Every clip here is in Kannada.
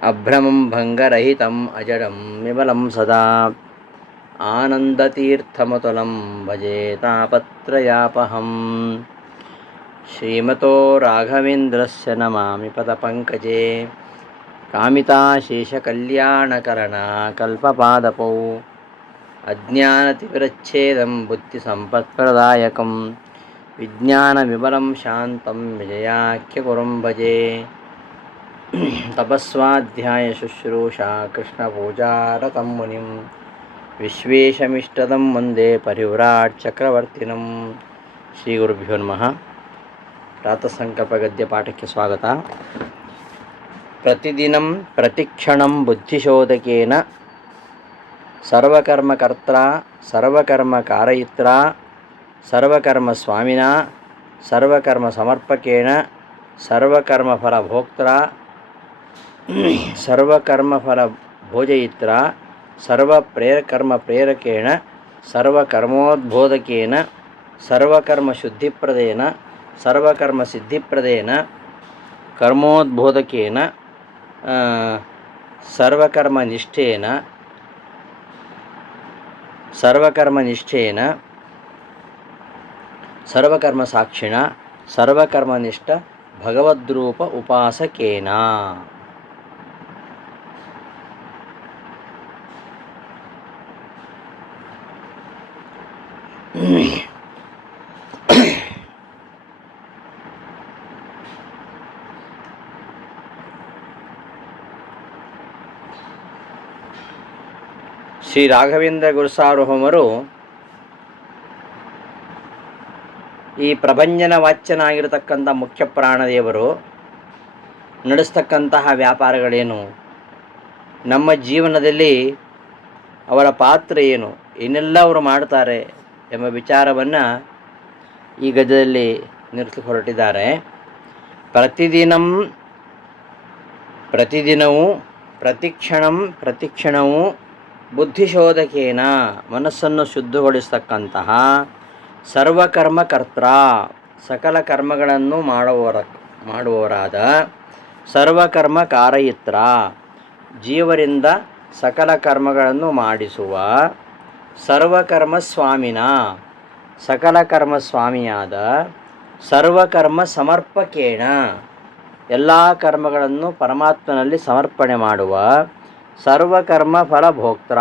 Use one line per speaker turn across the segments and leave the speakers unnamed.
అభ్రమం భంగరహితం అజడం విమలం సదా ఆనందతీర్థమతులం భజే తాపత్రయాపహం శ్రీమతో రాఘవేంద్రస్య నమామి పదపంకజే कामिताशेषकल्याणकरणाकल्पपादपौ अज्ञानतिविरच्छेदं बुद्धिसम्पत्प्रदायकं विज्ञानविबलं शान्तं विजयाख्यकुरं भजे తపస్వాధ్యాయ तपस्वाध्यायशुश्रूषा कृष्णपूजारतं मुनिं విశ్వేశమిష్టదం వందే పరివ్రాట్ చక్రవర్తినం శ్రీ గురుభ్యో నమ. రాతసంకల్పగద్య పాఠక్య స్వాగత. ప్రతిదినం ప్రతిక్షణం బుద్ధిశోధకేన సర్వకర్మకర్త సర్వకర్మకారయిత్ర సర్వకర్మస్వామిన సర్వకర్మసమర్పకేణ సర్వకర్మఫలభోక్త ಸರ್ವಕರ್ಮಫಲ ಭೋಜಯಿತ್ರ ಸರ್ವ ಪ್ರೇರಕರ್ಮ ಪ್ರೇರಕೇಣ ಸರ್ವಕರ್ಮೋದ್ಬೋಧಕೇನ ಸರ್ವಕರ್ಮ ಶುದ್ಧಿಪ್ರದೇನ ಸರ್ವಕರ್ಮ ಸಿದ್ಧಿಪ್ರದೇನ ಕರ್ಮೋದ್ಬೋಧಕೇನ ಸರ್ವಕರ್ಮ ನಿಷ್ಠೇನ ಸರ್ವಕರ್ಮ ನಿಷ್ಠೇನ ಸರ್ವಕರ್ಮ ಸಾಕ್ಷಿಣ ಸರ್ವಕರ್ಮನಿಷ್ಠ, ಭಗವದ್ರೂಪ ಉಪಾಸಕೇನ. ಶ್ರೀ ರಾಘವೇಂದ್ರ ಗುರುಸಾರ್ವಭೌಮರು ಈ ಪ್ರಭಂಜನ ವಾಚ್ಯನಾಗಿರತಕ್ಕಂಥ ಮುಖ್ಯ ಪ್ರಾಣದೇವರು ನಡೆಸ್ತಕ್ಕಂತಹ ವ್ಯಾಪಾರಗಳೇನು? ನಮ್ಮ ಜೀವನದಲ್ಲಿ ಅವರ ಪಾತ್ರ ಏನು? ಏನೆಲ್ಲ ಅವರು ಮಾಡ್ತಾರೆ ಎಂಬ ವಿಚಾರವನ್ನು ಈ ಗದ್ಯದಲ್ಲಿ ನಿರ್ತು ಹೊರಟಿದ್ದಾರೆ. ಪ್ರತಿದಿನಂ, ಪ್ರತಿದಿನವೂ, ಪ್ರತಿಕ್ಷಣಂ, ಪ್ರತಿಕ್ಷಣವೂ ಬುದ್ಧಿಶೋಧಕೇನ ಮನಸ್ಸನ್ನು ಶುದ್ಧಗೊಳಿಸ್ತಕ್ಕಂತಹ ಸರ್ವಕರ್ಮಕರ್ತ್ರ, ಸಕಲ ಕರ್ಮಗಳನ್ನು ಮಾಡುವವರ ಮಾಡುವವರಾದ ಸರ್ವಕರ್ಮ ಕಾರಯಿತ್ರ ಜೀವರಿಂದ ಸಕಲ ಕರ್ಮಗಳನ್ನು ಮಾಡಿಸುವ ಸರ್ವಕರ್ಮ ಸ್ವಾಮಿನ ಸಕಲ ಕರ್ಮ ಸ್ವಾಮಿಯಾದ ಸರ್ವಕರ್ಮ ಸಮರ್ಪಕೇಣ ಎಲ್ಲ ಕರ್ಮಗಳನ್ನು ಪರಮಾತ್ಮನಲ್ಲಿ ಸಮರ್ಪಣೆ ಮಾಡುವ ಸರ್ವಕರ್ಮ ಫಲ ಭೋಕ್ತರ.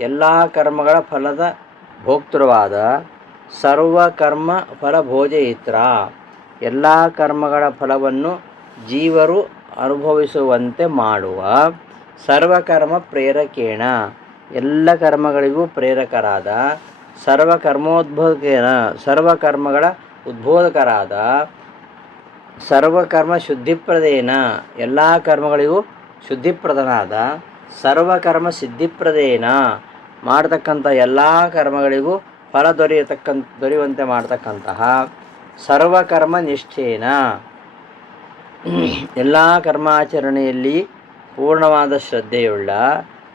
ಎಲ್ಲ ಕರ್ಮಗಳ ಫಲದ ಭೋಕ್ತೃವಾದ ಸರ್ವಕರ್ಮ ಫಲ ಭೋಜಯಿತ್ರ. ಎಲ್ಲ ಕರ್ಮಗಳ ಫಲವನ್ನು ಜೀವರು ಅನುಭವಿಸುವಂತೆ ಮಾಡುವ ಸರ್ವಕರ್ಮ ಪ್ರೇರಕೇಣ. ಎಲ್ಲ ಕರ್ಮಗಳಿಗೂ ಪ್ರೇರಕರಾದ ಸರ್ವಕರ್ಮೋದ್ಭೋಧಕೇನ ಸರ್ವಕರ್ಮಗಳ ಉದ್ಬೋಧಕರಾದ ಸರ್ವಕರ್ಮ ಶುದ್ಧಿಪ್ರದೇನ, ಎಲ್ಲ ಕರ್ಮಗಳಿಗೂ ಶುದ್ಧಿಪ್ರದನಾದ ಸರ್ವಕರ್ಮ ಸಿದ್ಧಿಪ್ರದೇನ ಮಾಡತಕ್ಕಂಥ ಎಲ್ಲ ಕರ್ಮಗಳಿಗೂ ಫಲ ದೊರೆಯತಕ್ಕಂಥ ದೊರೆಯುವಂತೆ ಮಾಡ್ತಕ್ಕಂತಹ ಸರ್ವಕರ್ಮ ನಿಷ್ಠೇನ. ಎಲ್ಲ ಕರ್ಮಾಚರಣೆಯಲ್ಲಿ ಪೂರ್ಣವಾದ ಶ್ರದ್ಧೆಯುಳ್ಳ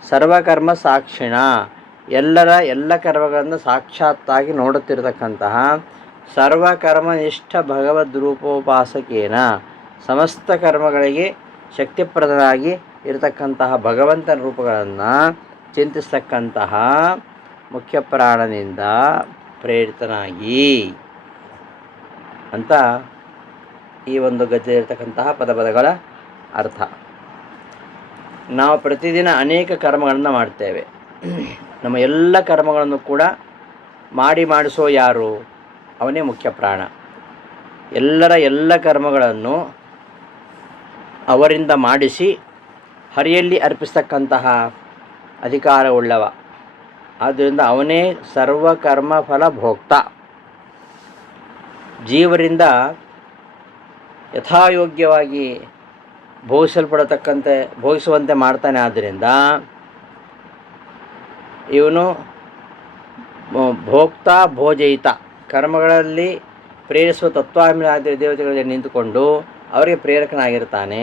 ಸರ್ವಕರ್ಮ ಸಾಕ್ಷಿಣ. ಎಲ್ಲರ ಎಲ್ಲ ಕರ್ಮಗಳನ್ನು ಸಾಕ್ಷಾತ್ತಾಗಿ ನೋಡುತ್ತಿರತಕ್ಕಂತಹ ಸರ್ವಕರ್ಮನಿಷ್ಠ ಭಗವದ್ ರೂಪೋಪಾಸಕೇನ ಸಮಸ್ತ ಕರ್ಮಗಳಿಗೆ ಶಕ್ತಿಪ್ರದನಾಗಿ ಇರತಕ್ಕಂತಹ ಭಗವಂತನ ರೂಪಗಳನ್ನು ಚಿಂತಿಸ್ತಕ್ಕಂತಹ ಮುಖ್ಯ ಪ್ರಾಣನಿಂದ ಪ್ರೇರಿತನಾಗಿ ಅಂತ ಈ ಒಂದು ಗದ್ದೆ ಇರತಕ್ಕಂತಹ ಪದಪದಗಳ ಅರ್ಥ. ನಾವು ಪ್ರತಿದಿನ ಅನೇಕ ಕರ್ಮಗಳನ್ನು ಮಾಡ್ತೇವೆ. ನಮ್ಮ ಎಲ್ಲ ಕರ್ಮಗಳನ್ನು ಕೂಡ ಮಾಡಿ ಮಾಡಿಸೋ ಯಾರು? ಅವನೇ ಮುಖ್ಯ ಪ್ರಾಣ ಎಲ್ಲರ ಎಲ್ಲ ಕರ್ಮಗಳನ್ನು ಅವರಿಂದ ಮಾಡಿಸಿ ಹರಿಯಲ್ಲಿ ಅರ್ಪಿಸ್ತಕ್ಕಂತಹ ಅಧಿಕಾರವುಳ್ಳವ. ಆದ್ದರಿಂದ ಅವನೇ ಸರ್ವಕರ್ಮ ಫಲ ಭೋಕ್ತ. ಜೀವರಿಂದ ಯಥಾಯೋಗ್ಯವಾಗಿ ಭೋಗಿಸಲ್ಪಡತಕ್ಕಂತೆ, ಭೋಗಿಸುವಂತೆ ಮಾಡ್ತಾನೆ. ಆದ್ದರಿಂದ ಇವನು ಭೋಕ್ತ ಭೋಜಯಿತ. ಕರ್ಮಗಳಲ್ಲಿ ಪ್ರೇರಿಸುವ ತತ್ವಾಭಿಮಾನಿ ದೇವತೆಗಳಲ್ಲಿ ನಿಂತುಕೊಂಡು ಅವರಿಗೆ ಪ್ರೇರಕನಾಗಿರ್ತಾನೆ.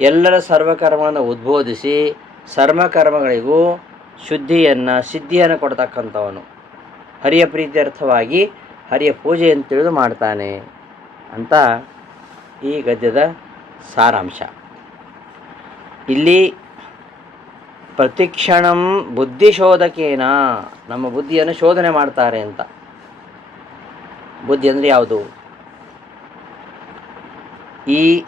ಎಲ್ಲರ ಸರ್ವಕರ್ಮಗಳನ್ನು ಉದ್ಬೋಧಿಸಿ ಸರ್ವಕರ್ಮಗಳಿಗೂ ಶುದ್ಧಿಯನ್ನು, ಸಿದ್ಧಿಯನ್ನು ಕೊಡ್ತಕ್ಕಂಥವನು. ಹರಿಯ ಪ್ರೀತ್ಯರ್ಥವಾಗಿ ಹರಿಯ ಪೂಜೆ ತಿಳಿದು ಮಾಡ್ತಾನೆ ಅಂತ ಈ ಗದ್ಯದ ಸಾರಾಂಶ. ಇಲ್ಲಿ ಪ್ರತಿಕ್ಷಣಂ ಬುದ್ಧಿಶೋಧಕೇನ, ನಮ್ಮ ಬುದ್ಧಿಯನ್ನು ಶೋಧನೆ ಮಾಡ್ತಾರೆ ಅಂತ. ಬುದ್ಧಿ ಅಂದರೆ ಯಾವುದು? ಈ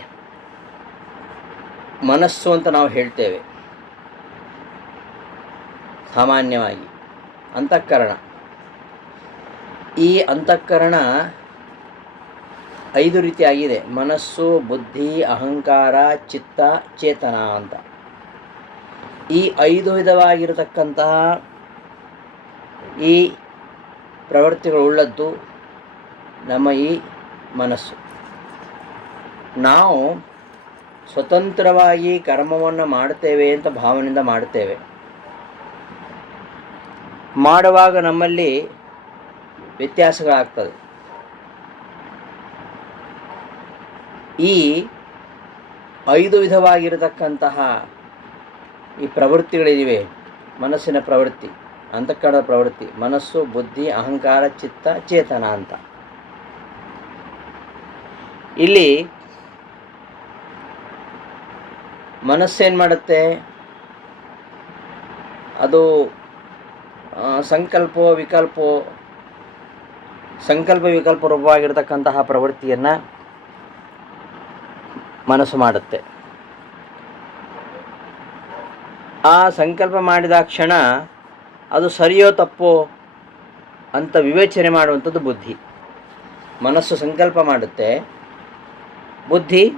ಮನಸ್ಸು ಅಂತ ನಾವು ಹೇಳ್ತೇವೆ. ಸಾಮಾನ್ಯವಾಗಿ ಅಂತಃಕರಣ. ಈ ಅಂತಃಕರಣ ಐದು ರೀತಿಯಾಗಿದೆ ಮನಸ್ಸು, ಬುದ್ಧಿ, ಅಹಂಕಾರ, ಚಿತ್ತ, ಚೇತನ ಅಂತ. ಈ ಐದು ವಿಧವಾಗಿರತಕ್ಕಂತಹ ಈ ಪ್ರವೃತ್ತಿಗಳುಳ್ಳದ್ದು ನಮ್ಮ ಈ ಮನಸ್ಸು. ನಾವು ಸ್ವತಂತ್ರವಾಗಿ ಕರ್ಮವನ್ನು ಮಾಡ್ತೇವೆ ಅಂತ ಭಾವನೆಯಿಂದ ಮಾಡ್ತೇವೆ ಮಾಡುವಾಗ ನಮ್ಮಲ್ಲಿ ವ್ಯತ್ಯಾಸಗಳಾಗ್ತದೆ. ಈ ಐದು ವಿಧವಾಗಿರತಕ್ಕಂತಹ ಈ ಪ್ರವೃತ್ತಿಗಳಿವೆ. ಮನಸ್ಸಿನ ಪ್ರವೃತ್ತಿ, ಅಂತಃಕರಣದ ಪ್ರವೃತ್ತಿ, ಮನಸ್ಸು, ಬುದ್ಧಿ, ಅಹಂಕಾರ, ಚಿತ್ತ, ಚೇತನ ಅಂತ. ಇಲ್ಲಿ ಮನಸ್ಸೇನು ಮಾಡುತ್ತೆ? ಅದು ಸಂಕಲ್ಪ, ವಿಕಲ್ಪೋ, ಸಂಕಲ್ಪ, ವಿಕಲ್ಪ ರೂಪವಾಗಿರ್ತಕ್ಕಂತಹ ಪ್ರವೃತ್ತಿಯನ್ನು ಮನಸ್ಸು ಮಾಡುತ್ತೆ. ಆ ಸಂಕಲ್ಪ ಮಾಡಿದ ಕ್ಷಣ ಅದು ಸರಿಯೋ ತಪ್ಪೋ ಅಂತ ವಿವೇಚನೆ ಮಾಡುವಂಥದ್ದು ಬುದ್ಧಿ. ಮನಸ್ಸು ಸಂಕಲ್ಪ ಮಾಡುತ್ತೆ. ಬುದ್ಧಿ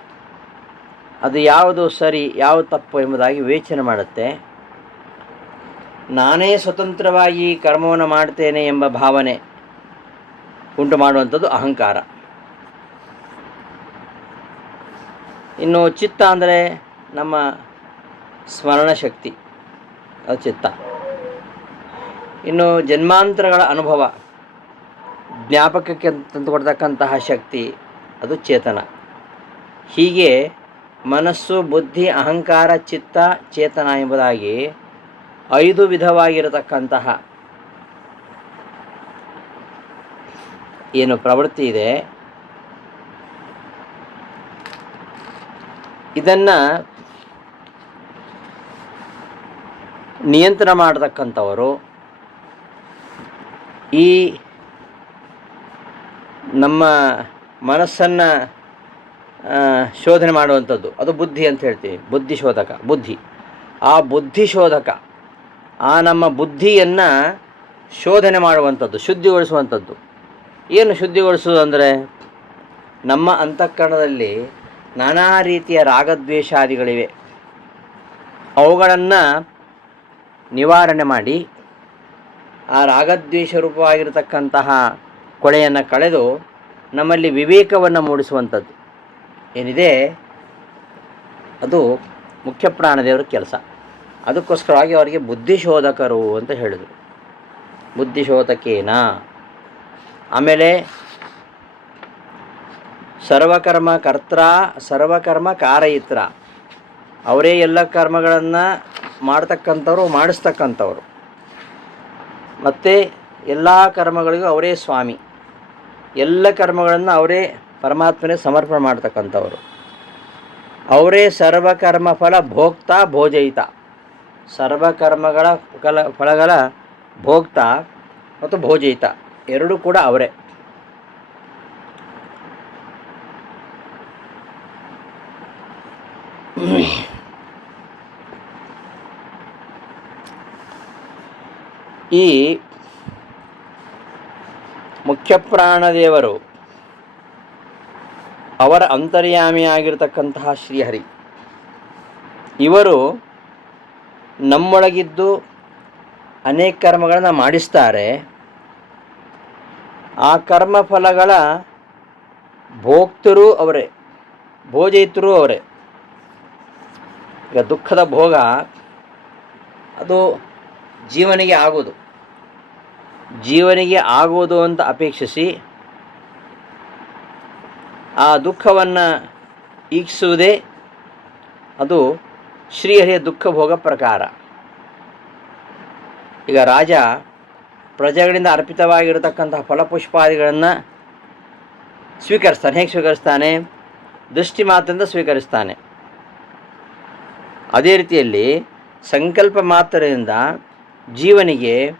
ಅದು ಯಾವುದು ಸರಿ, ಯಾವುದು ತಪ್ಪು ಎಂಬುದಾಗಿ ವಿವೇಚನೆ ಮಾಡುತ್ತೆ. ನಾನೇ ಸ್ವತಂತ್ರವಾಗಿ ಕರ್ಮವನ್ನು ಮಾಡ್ತೇನೆ ಎಂಬ ಭಾವನೆ ಉಂಟು ಮಾಡುವಂಥದ್ದು ಅಹಂಕಾರ. ಇನ್ನು ಚಿತ್ತ ಅಂದರೆ ನಮ್ಮ ಸ್ಮರಣ ಶಕ್ತಿ ಅದು ಚಿತ್ತ. ಇನ್ನು ಜನ್ಮಾಂತರಗಳ ಅನುಭವ, ಜ್ಞಾಪಕಕ್ಕೆ ತಂದುಕೊಡ್ತಕ್ಕಂತಹ ಶಕ್ತಿ, ಅದು ಚೇತನ. ಹೀಗೆ ಮನಸ್ಸು, ಬುದ್ಧಿ, ಅಹಂಕಾರ, ಚಿತ್ತ, ಚೇತನ ಎಂಬುದಾಗಿ ಐದು ವಿಧವಾಗಿರತಕ್ಕಂತಹ ಏನು ಪ್ರವೃತ್ತಿ ಇದೆ. ಇದನ್ನು ನಿಯಂತ್ರಣ ಮಾಡತಕ್ಕಂಥವರು ಈ ನಮ್ಮ ಮನಸ್ಸನ್ನು ಶೋಧನೆ ಮಾಡುವಂಥದ್ದು. ಅದು ಬುದ್ಧಿ ಅಂತ ಹೇಳ್ತೀವಿ. ಬುದ್ಧಿ ಶೋಧಕ, ಬುದ್ಧಿ. ಆ ಬುದ್ಧಿ ಶೋಧಕ, ಆ ನಮ್ಮ ಬುದ್ಧಿಯನ್ನು ಶೋಧನೆ ಮಾಡುವಂಥದ್ದು, ಶುದ್ಧಿಗೊಳಿಸುವಂಥದ್ದು. ಏನು ಶುದ್ಧಿಗೊಳಿಸುವುದು ಅಂದರೆ, ನಮ್ಮ ಅಂತಃಕರಣದಲ್ಲಿ ನಾನಾ ರೀತಿಯ ರಾಗದ್ವೇಷಾದಿಗಳಿವೆ. ಅವುಗಳನ್ನು ನಿವಾರಣೆ ಮಾಡಿ, ಆ ರಾಗದ್ವೇಷ ರೂಪವಾಗಿರತಕ್ಕಂತಹ ಕೊಳೆಯನ್ನು ಕಳೆದು, ನಮ್ಮಲ್ಲಿ ವಿವೇಕವನ್ನು ಮೂಡಿಸುವಂಥದ್ದು. ಏನಿದೆ? ಅದು ಮುಖ್ಯ ಪ್ರಾಣದೇವರ ಕೆಲಸ. ಅದಕ್ಕೋಸ್ಕರವಾಗಿ ಅವರಿಗೆ ಬುದ್ಧಿಶೋಧಕರು ಅಂತ ಹೇಳಿದರು. ಬುದ್ಧಿಶೋಧಕೇನ? ಆಮೇಲೆ ಸರ್ವಕರ್ಮ ಕರ್ತ್ರ, ಸರ್ವಕರ್ಮ ಕಾರಯಿತ್ರ. ಅವರೇ ಎಲ್ಲ ಕರ್ಮಗಳನ್ನು ಮಾಡ್ತಕ್ಕಂಥವ್ರು, ಮಾಡಿಸ್ತಕ್ಕಂಥವ್ರು. ಮತ್ತು ಎಲ್ಲ ಕರ್ಮಗಳಿಗೂ ಅವರೇ ಸ್ವಾಮಿ. ಎಲ್ಲ ಕರ್ಮಗಳನ್ನು ಅವರೇ ಪರಮಾತ್ಮನೇ ಸಮರ್ಪಣೆ ಮಾಡ್ತಕ್ಕಂಥವ್ರು. ಅವರೇ ಸರ್ವಕರ್ಮ ಫಲ ಭೋಕ್ತ ಭೋಜಯಿತ. ಸರ್ವಕರ್ಮಗಳ ಕಲ ಫಲಗಳ ಭೋಕ್ತ ಮತ್ತು ಭೋಜಯಿತ. ಎರಡೂ ಕೂಡ ಅವರೇ. ಈ ಮುಖ್ಯ ಪ್ರಾಣದೇವರು ಅವರ ಅಂತರ್ಯಾಮಿಯಾಗಿರ್ತಕ್ಕಂತಹ ಶ್ರೀಹರಿ. ಇವರು ನಮ್ಮೊಳಗಿದ್ದು ಅನೇಕ ಕರ್ಮಗಳನ್ನು ಮಾಡಿಸ್ತಾರೆ. ಆ ಕರ್ಮಫಲಗಳ ಭೋಕ್ತರು ಅವರೇ, ಭೋಜಯಿತರು ಅವರೇ. ಈಗ ದುಃಖದ ಭೋಗ, ಅದು ಜೀವನಿಗೆ ಆಗೋದು. ಜೀವನಿಗೆ ಆಗೋದು ಅಂತ ಅಪೇಕ್ಷಿಸಿ ಆ ದುಃಖವನ್ನು ಈಗಿಸುವುದೇ ಅದು ಶ್ರೀಹರಿಯ ದುಃಖ ಭೋಗ ಪ್ರಕಾರ. ಈಗ ರಾಜ ಪ್ರಜೆಗಳಿಂದ ಅರ್ಪಿತವಾಗಿರತಕ್ಕಂತಹ ಫಲಪುಷ್ಪಾದಿಗಳನ್ನು ಸ್ವೀಕರಿಸ್ತಾನೆ. ಹೇಗೆ ಸ್ವೀಕರಿಸ್ತಾನೆ? ದೃಷ್ಟಿ ಮಾತ್ರದಿಂದ ಸ್ವೀಕರಿಸ್ತಾನೆ. ಅದೇ ರೀತಿಯಲ್ಲಿ ಸಂಕಲ್ಪ ಮಾತ್ರದಿಂದ ಜೀವನಿಗೆ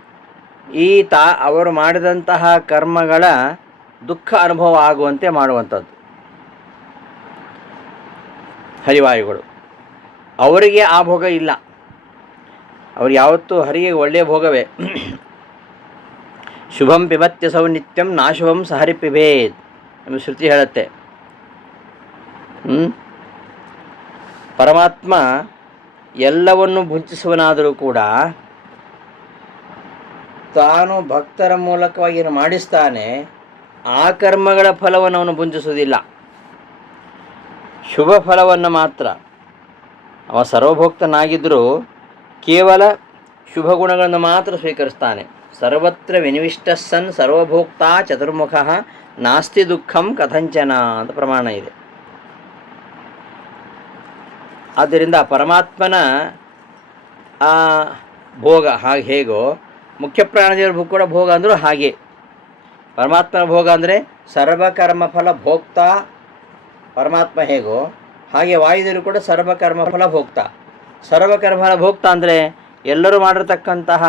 ಈತ ಅವರು ಮಾಡಿದಂತಹ ಕರ್ಮಗಳ ದುಃಖ ಅನುಭವ ಆಗುವಂತೆ ಮಾಡುವಂಥದ್ದು. ಹರಿವಾಯುಗಳು. ಅವರಿಗೆ ಆ ಭೋಗ ಇಲ್ಲ. ಅವ್ರು ಯಾವತ್ತೂ ಹರಿಗೆ ಒಳ್ಳೆಯ ಭೋಗವೇ. ಶುಭಂ ಪಿಬತ್ಯ ಸೌನಿತ್ಯಂ ನಾಶುಭಂ ಸಹರಿ ಪಿಬೇದ್ ಎಂಬ ಶ್ರುತಿ ಹೇಳುತ್ತೆ. ಪರಮಾತ್ಮ ಎಲ್ಲವನ್ನು ಭುಂಚಿಸುವನಾದರೂ ಕೂಡ ತಾನು ಭಕ್ತರ ಮೂಲಕವಾಗಿ ಏನು ಮಾಡಿಸ್ತಾನೆ, ಆ ಕರ್ಮಗಳ ಫಲವನ್ನು ಅವನು ಭುಂಜಿಸುವುದಿಲ್ಲ. ಶುಭ ಫಲವನ್ನು ಮಾತ್ರ. ಅವ ಸರ್ವಭೋಕ್ತನಾಗಿದ್ದರೂ ಕೇವಲ ಶುಭ ಗುಣಗಳನ್ನು ಮಾತ್ರ ಸ್ವೀಕರಿಸ್ತಾನೆ. ಸರ್ವತ್ರ ವಿನಿವಿಷ್ಟ ಸನ್ ಸರ್ವಭೋಕ್ತ ಚತುರ್ಮುಖ ನಾಸ್ತಿ ದುಃಖಂ ಕಥಂಚನ ಅಂತ ಪ್ರಮಾಣ ಇದೆ. ಆದ್ದರಿಂದ ಪರಮಾತ್ಮನ ಆ ಭೋಗ ಹಾಗೆ ಹೇಗೋ, ಮುಖ್ಯ ಪ್ರಾಣದೇವರ ಕೂಡ ಭೋಗ ಅಂದರೂ ಹಾಗೆ. ಪರಮಾತ್ಮನ ಭೋಗ ಅಂದರೆ ಸರ್ವಕರ್ಮ ಫಲ ಭೋಕ್ತ ಪರಮಾತ್ಮ ಹೇಗೋ ಹಾಗೆ ವಾಯುದೇವರು ಕೂಡ ಸರ್ವಕರ್ಮ ಫಲ ಭೋಕ್ತ. ಸರ್ವಕರ್ಮ ಫಲ ಭೋಕ್ತ ಅಂದರೆ ಎಲ್ಲರೂ ಮಾಡಿರ್ತಕ್ಕಂತಹ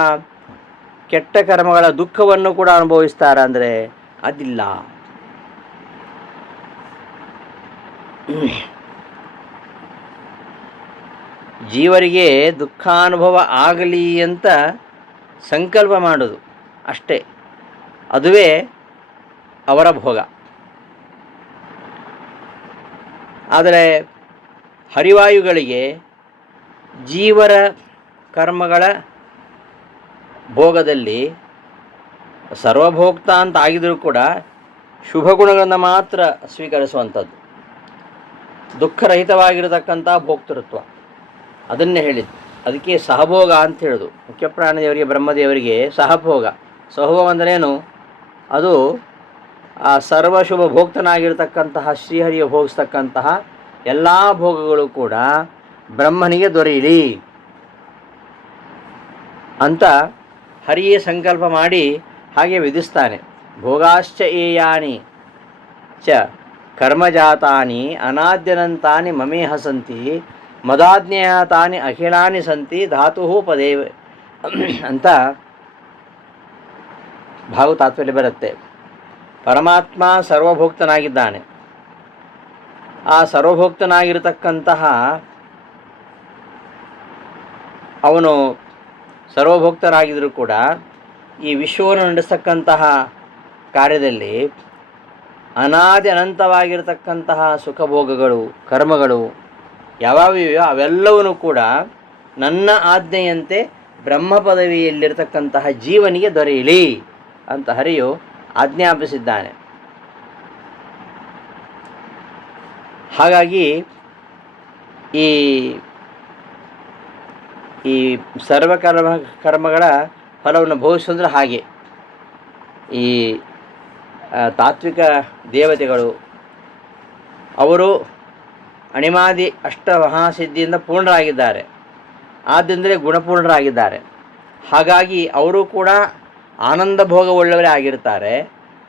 ಕೆಟ್ಟ ಕರ್ಮಗಳ ದುಃಖವನ್ನು ಕೂಡ ಅನುಭವಿಸ್ತಾರೆ ಅಂದರೆ ಅದಿಲ್ಲ. ಜೀವರಿಗೆ ದುಃಖಾನುಭವ ಆಗಲಿ ಅಂತ ಸಂಕಲ್ಪ ಮಾಡೋದು ಅಷ್ಟೇ. ಅದುವೇ ಅವರ ಭೋಗ. ಆದರೆ ಹರಿವಾಯುಗಳಿಗೆ ಜೀವರ ಕರ್ಮಗಳ ಭೋಗದಲ್ಲಿ ಸರ್ವಭೋಕ್ತ ಅಂತ ಆಗಿದರೂ ಕೂಡ ಶುಭ ಗುಣಗಳನ್ನು ಮಾತ್ರ ಸ್ವೀಕರಿಸುವಂಥದ್ದು. ದುಃಖರಹಿತವಾಗಿರತಕ್ಕಂಥ ಭೋಕ್ತೃತ್ವ. ಅದನ್ನೇ ಹೇಳಿದ್ದು. ಅದಕ್ಕೆ ಸಹಭೋಗ ಅಂತ ಹೇಳೋದು. ಮುಖ್ಯ ಪ್ರಾಣದೇವರಿಗೆ ಬ್ರಹ್ಮದೇವರಿಗೆ ಸಹಭೋಗ. ಸಹಭೋಗ ಅಂದ್ರೇನು? ಅದು ಆ ಸರ್ವಶುಭ ಭೋಕ್ತನಾಗಿರ್ತಕ್ಕಂತಹ ಶ್ರೀಹರಿಯ ಭೋಗಿಸ್ತಕ್ಕಂತಹ ಎಲ್ಲ ಭೋಗಗಳು ಕೂಡ ಬ್ರಹ್ಮನಿಗೆ ದೊರೆಯಲಿ ಅಂತ ಹರಿಯೇ ಸಂಕಲ್ಪ ಮಾಡಿ ಹಾಗೆ ವಿಧಿಸ್ತಾನೆ. ಭೋಗಾಶ್ಚ ಏಯಾನಿ ಚ ಕರ್ಮಜಾತಾನಿ ಅನಾದ್ಯನಂತಾನಿ ಮಮೇ ಹಸಂತಿ ಮದಾಜ್ಞೇಯತಾನಿ ಅಖಿಲಾನಿ ಸಂತಿ ಧಾತು ಪದೇ ಅಂತ ಭಾಗವತಾತ್ವದಲ್ಲಿ ಬರುತ್ತೆ. ಪರಮಾತ್ಮ ಸರ್ವಭೋಕ್ತನಾಗಿದ್ದಾನೆ. ಆ ಸರ್ವಭೋಕ್ತನಾಗಿರತಕ್ಕಂತಹ ಅವನು ಸರ್ವಭೋಕ್ತರಾಗಿದ್ದರೂ ಕೂಡ ಈ ವಿಶ್ವವನ್ನು ನಡೆಸ್ತಕ್ಕಂತಹ ಕಾರ್ಯದಲ್ಲಿ ಅನಾದಿ ಅನಂತವಾಗಿರತಕ್ಕಂತಹ ಸುಖಭೋಗಗಳು, ಕರ್ಮಗಳು ಯಾವ್ಯಾವಿವೆಯೋ ಅವೆಲ್ಲವೂ ಕೂಡ ನನ್ನ ಆಜ್ಞೆಯಂತೆ ಬ್ರಹ್ಮ ಪದವಿಯಲ್ಲಿರತಕ್ಕಂತಹ ಜೀವನಿಗೆ ದೊರೆಯಲಿ ಅಂತ ಹರಿಯು ಆಜ್ಞಾಪಿಸಿದ್ದಾನೆ. ಹಾಗಾಗಿ ಈ ಈ ಸರ್ವಕರ್ಮ ಕರ್ಮಗಳ ಫಲವನ್ನು ಭೋಗಿಸೋದ್ರೆ ಹಾಗೆ. ಈ ತಾತ್ವಿಕ ದೇವತೆಗಳು, ಅವರು ಅಣಿಮಾದಿ ಅಷ್ಟ ಮಹಾಸಿದ್ಧಿಯಿಂದ ಪೂರ್ಣರಾಗಿದ್ದಾರೆ. ಆದ್ದರಿಂದಲೇ ಗುಣಪೂರ್ಣರಾಗಿದ್ದಾರೆ. ಹಾಗಾಗಿ ಅವರು ಕೂಡ ಆನಂದ ಭೋಗವುಳ್ಳವರೇ ಆಗಿರ್ತಾರೆ.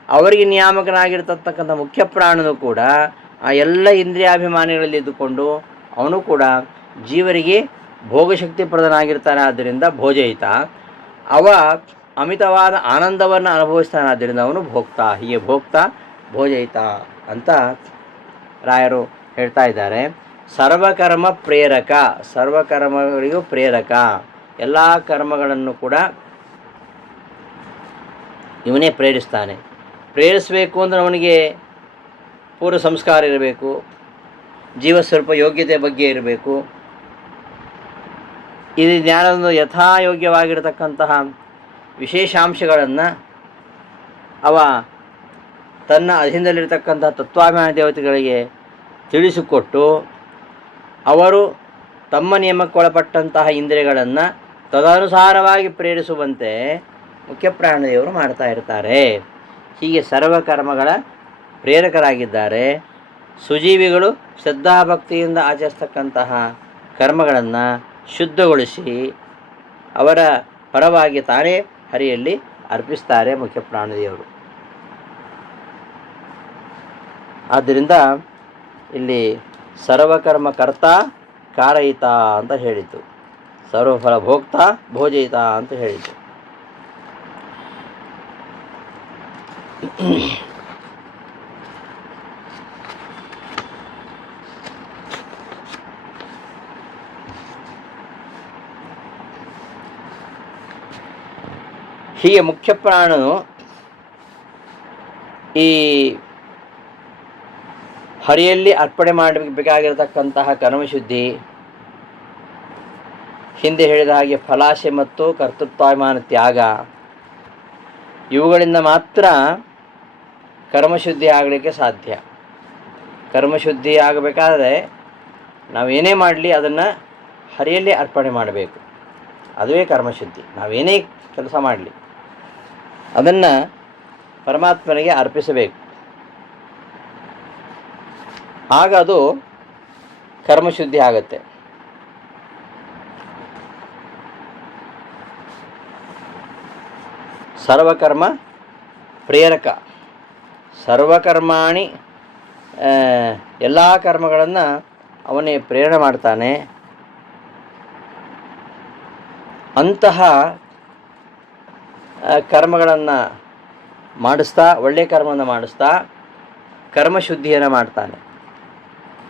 ಅವರಿಗೆ ನಿಯಾಮಕನಾಗಿರ್ತಕ್ಕಂಥ ಮುಖ್ಯ ಪ್ರಾಣನು ಕೂಡ ಆ ಎಲ್ಲ ಇಂದ್ರಿಯಾಭಿಮಾನಿಗಳಲ್ಲಿ ಇದ್ದುಕೊಂಡು ಅವನು ಕೂಡ ಜೀವರಿಗೆ ಭೋಗಶಕ್ತಿ ಪ್ರದನಾಗಿರ್ತಾನೆ ಆದ್ದರಿಂದ ಭೋಜಯಿತ. ಅವ ಅಮಿತವಾದ ಆನಂದವನ್ನು ಅನುಭವಿಸ್ತಾನೆ ಆದ್ದರಿಂದ ಅವನು ಭೋಗ್ತಾ ಹೀಗೆ ಭೋಗ್ತಾ ಭೋಜಯಿತ ಅಂತ ರಾಯರು ಹೇಳ್ತಾ ಇದ್ದಾರೆ. ಸರ್ವಕರ್ಮ ಪ್ರೇರಕ. ಸರ್ವಕರ್ಮಗಳಿಗೂ ಪ್ರೇರಕ. ಎಲ್ಲ ಕರ್ಮಗಳನ್ನು ಕೂಡ ಇವನೇ ಪ್ರೇರಿಸ್ತಾನೆ. ಪ್ರೇರಿಸಬೇಕು ಅಂದರೆ ಅವನಿಗೆ ಪೂರ್ವ ಸಂಸ್ಕಾರ ಇರಬೇಕು, ಜೀವ ಸ್ವಲ್ಪ ಯೋಗ್ಯತೆ ಬಗ್ಗೆ ಇರಬೇಕು. ಇದು ಜ್ಞಾನದ ಯಥಾಯೋಗ್ಯವಾಗಿರತಕ್ಕಂತಹ ವಿಶೇಷಾಂಶಗಳನ್ನು ಅವ ತನ್ನ ಅಧೀನದಲ್ಲಿರ್ತಕ್ಕಂಥ ತತ್ವಾಭಿಮಾನ ದೇವತೆಗಳಿಗೆ ತಿಳಿಸಿಕೊಟ್ಟು ಅವರು ತಮ್ಮ ನಿಯಮಕ್ಕೊಳಪಟ್ಟಂತಹ ಇಂದ್ರಿಯಗಳನ್ನು ತದನುಸಾರವಾಗಿ ಪ್ರೇರಿಸುವಂತೆ ಮುಖ್ಯ ಪ್ರಾಣದೇವರು ಮಾಡ್ತಾ ಇರ್ತಾರೆ. ಹೀಗೆ ಸರ್ವಕರ್ಮಗಳ ಪ್ರೇರಕರಾಗಿದ್ದಾರೆ. ಸುಜೀವಿಗಳು ಶ್ರದ್ಧಾಭಕ್ತಿಯಿಂದ ಆಚರಿಸ್ತಕ್ಕಂತಹ ಕರ್ಮಗಳನ್ನು ಶುದ್ಧಗೊಳಿಸಿ ಅವರ ಪರವಾಗಿ ತಾನೇ ಹರಿಯಲ್ಲಿ ಅರ್ಪಿಸ್ತಾರೆ ಮುಖ್ಯ ಪ್ರಾಣದೇವರು ಆದ್ದರಿಂದ ಇಲ್ಲಿ ಸರ್ವಕರ್ಮ ಕರ್ತ ಕಾರಯಿತ ಅಂತ ಹೇಳಿತು ಸರ್ವಫಲ ಭೋಕ್ತ ಭೋಜಯಿತ ಅಂತ ಹೇಳಿತು ಹೀಗೆ ಮುಖ್ಯ ಪ್ರಾಣನು ಈ ಹರಿಯಲ್ಲಿ ಅರ್ಪಣೆ ಮಾಡಬೇಕಾಗಿರತಕ್ಕಂತಹ ಕರ್ಮಶುದ್ಧಿ, ಹಿಂದೆ ಹೇಳಿದ ಹಾಗೆ ಫಲಾಶೆ ಮತ್ತು ಕರ್ತೃತ್ವಾಭಿಮಾನ ತ್ಯಾಗ, ಇವುಗಳಿಂದ ಮಾತ್ರ ಕರ್ಮಶುದ್ಧಿ ಆಗಲಿಕ್ಕೆ ಸಾಧ್ಯ. ಕರ್ಮಶುದ್ಧಿ ಆಗಬೇಕಾದ್ರೆ ನಾವೇನೇ ಮಾಡಲಿ ಅದನ್ನು ಹರಿಯಲ್ಲಿ ಅರ್ಪಣೆ ಮಾಡಬೇಕು. ಅದುವೇ ಕರ್ಮಶುದ್ಧಿ. ನಾವೇನೇ ಕೆಲಸ ಮಾಡಲಿ ಅದನ್ನು ಪರಮಾತ್ಮನಿಗೆ ಅರ್ಪಿಸಬೇಕು. ಆಗ ಅದು ಕರ್ಮಶುದ್ಧಿ ಆಗುತ್ತೆ. ಸರ್ವಕರ್ಮ ಪ್ರೇರಕ. ಸರ್ವಕರ್ಮಾಣಿ ಎಲ್ಲ ಕರ್ಮಗಳನ್ನು ಅವನೇ ಪ್ರೇರಣೆ ಮಾಡ್ತಾನೆ. ಅಂತಹ ಕರ್ಮಗಳನ್ನು ಮಾಡಿಸ್ತಾ ಒಳ್ಳೆಯ ಕರ್ಮವನ್ನು ಮಾಡಿಸ್ತಾ, ಕರ್ಮಶುದ್ಧಿಯನ್ನು ಮಾಡ್ತಾನೆ.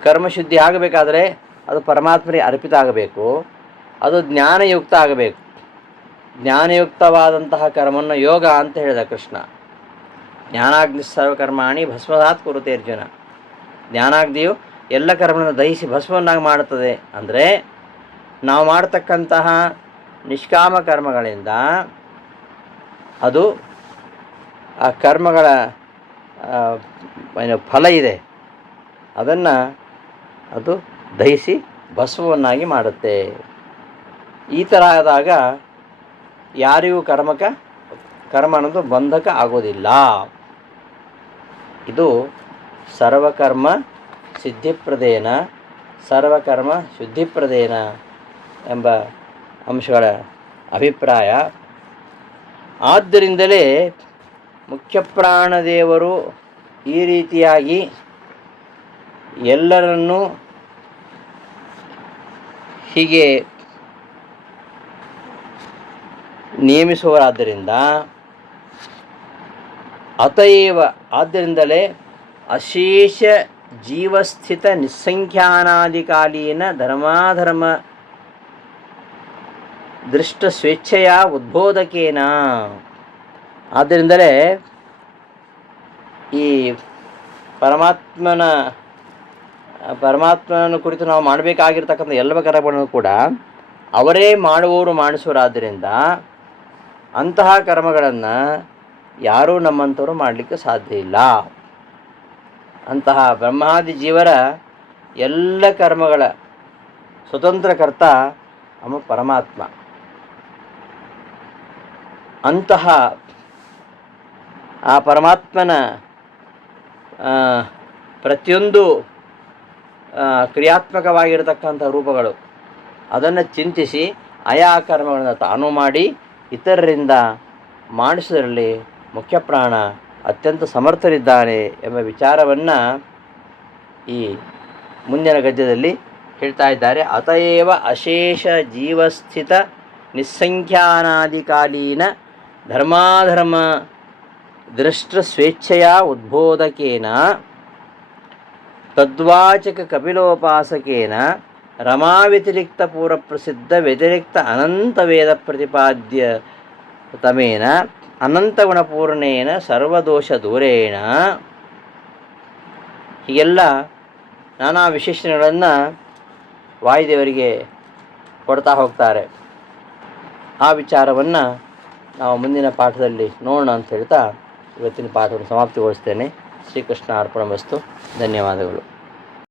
ಕರ್ಮಶುದ್ಧಿ ಆಗಬೇಕಾದರೆ ಅದು ಪರಮಾತ್ಮನಿಗೆ ಅರ್ಪಿತ ಆಗಬೇಕು, ಅದು ಜ್ಞಾನಯುಕ್ತ ಆಗಬೇಕು. ಜ್ಞಾನಯುಕ್ತವಾದಂತಹ ಕರ್ಮವನ್ನು ಯೋಗ ಅಂತ ಹೇಳಿದ ಕೃಷ್ಣ. ಜ್ಞಾನಾಗ್ನಿ ಸರ್ವಕರ್ಮಾಣಿ ಭಸ್ಮದಾತ್ ಕುರುತೆ ಅರ್ಜುನ ಜ್ಞಾನಾಗ್ನಿಯು ಎಲ್ಲ ಕರ್ಮವನ್ನು ದಹಿಸಿ ಭಸ್ಮವನ್ನಾಗಿ ಮಾಡುತ್ತದೆ. ಅಂದರೆ ನಾವು ಮಾಡತಕ್ಕಂತಹ ನಿಷ್ಕಾಮ ಕರ್ಮಗಳಿಂದ ಅದು ಆ ಕರ್ಮಗಳ ಏನು ಫಲ ಇದೆ. ಅದನ್ನು ಅದು ದಹಿಸಿ ಭಸ್ಮವನ್ನಾಗಿ ಮಾಡುತ್ತೆ. ಈ ಥರ ಆದಾಗ ಯಾರಿಗೂ ಕರ್ಮಕ ಕರ್ಮ ಅನ್ನೋದು ಬಂಧಕ ಆಗೋದಿಲ್ಲ. ಇದು ಸರ್ವಕರ್ಮ ಸಿದ್ಧಿಪ್ರದೇನ, ಸರ್ವಕರ್ಮ ಶುದ್ಧಿಪ್ರದೇನ ಎಂಬ ಅಂಶಗಳ ಅಭಿಪ್ರಾಯ. ಆದ್ದರಿಂದಲೇ ಮುಖ್ಯಪ್ರಾಣದೇವರು ಈ ರೀತಿಯಾಗಿ ಎಲ್ಲರನ್ನೂ ಹೀಗೆ ನೇಮಿಸುವರಾದ್ದರಿಂದ ಅತಏವ ಆದ್ದರಿಂದಲೇ ಅಶೇಷ ಜೀವಸ್ಥಿತ ನಿಸ್ಸಂಖ್ಯಾನಾಧಿಕಾಲೀನ ಧರ್ಮಾಧರ್ಮ ದೃಷ್ಟ ಸ್ವೇಚ್ಛೆಯ ಉದ್ಬೋಧಕೇನ. ಆದ್ದರಿಂದಲೇ ಈ ಪರಮಾತ್ಮನ ಪರಮಾತ್ಮನ ಕುರಿತು ನಾವು ಮಾಡಬೇಕಾಗಿರ್ತಕ್ಕಂಥ ಎಲ್ಲ ಕರ್ಮಗಳನ್ನು ಕೂಡ ಅವರೇ ಮಾಡುವವರು, ಮಾಡಿಸುವರಾದ್ದರಿಂದ ಅಂತಹ ಕರ್ಮಗಳನ್ನು ಯಾರೂ ನಮ್ಮಂಥವರು ಮಾಡಲಿಕ್ಕೆ ಸಾಧ್ಯ ಇಲ್ಲ. ಅಂತಹ ಬ್ರಹ್ಮಾದಿ ಜೀವರ ಎಲ್ಲ ಕರ್ಮಗಳ ಸ್ವತಂತ್ರ ಕರ್ತ ಅವ ಪರಮಾತ್ಮ. ಅಂತಹ ಆ ಪರಮಾತ್ಮನ ಪ್ರತಿಯೊಂದು ಕ್ರಿಯಾತ್ಮಕವಾಗಿರತಕ್ಕಂಥ ರೂಪಗಳು, ಅದನ್ನು ಚಿಂತಿಸಿ ಆಯಾ ಕರ್ಮಗಳನ್ನು ತಾನು ಮಾಡಿ, ಇತರರಿಂದ ಮಾಡಿಸೋದ್ರಲ್ಲಿ ಮುಖ್ಯ ಪ್ರಾಣ, ಅತ್ಯಂತ ಸಮರ್ಥರಿದ್ದಾನೆ ಎಂಬ ವಿಚಾರವನ್ನು ಈ ಮುಂದಿನ ಗದ್ಯದಲ್ಲಿ ಹೇಳ್ತಾ ಇದ್ದಾರೆ. ಅತಯೇವ ಅಶೇಷ ಜೀವಸ್ಥಿತ ನಿಸ್ಸಂಖ್ಯಾನಾಧಿಕಾಲೀನ ಧರ್ಮಾಧರ್ಮ ದೃಷ್ಟ ಸ್ವೇಚ್ಛೆಯ ಉದ್ಬೋಧಕೇನ, ತದ್ವಾಚಕ ಕಪಿಲೋಪಾಸಕೇನ ರಮಾ ವ್ಯತಿರಿಕ್ತ ಪೂರ್ವಪ್ರಸಿದ್ಧ ವ್ಯತಿರಿಕ್ತ ಅನಂತ ವೇದ ಪ್ರತಿಪಾದ್ಯ ತಮೇನ ಅನಂತ ಗುಣಪೂರ್ಣೇನ ಸರ್ವದೋಷ ದೂರೇಣ ಹೀಗೆಲ್ಲ ನಾನಾ ವಿಶೇಷಣಗಳನ್ನು ವಾಯುದೇವರಿಗೆ ಕೊಡ್ತಾ ಹೋಗ್ತಾರೆ. ಆ ವಿಚಾರವನ್ನು ನಾವು ಮುಂದಿನ ಪಾಠದಲ್ಲಿ ನೋಡೋಣ ಅಂತ ಹೇಳ್ತಾ ಇವತ್ತಿನ ಪಾಠವನ್ನು ಸಮಾಪ್ತಿಗೊಳಿಸ್ತೇನೆ. ಶ್ರೀಕೃಷ್ಣ ಅರ್ಪಣ ವಸ್ತು. ಧನ್ಯವಾದಗಳು.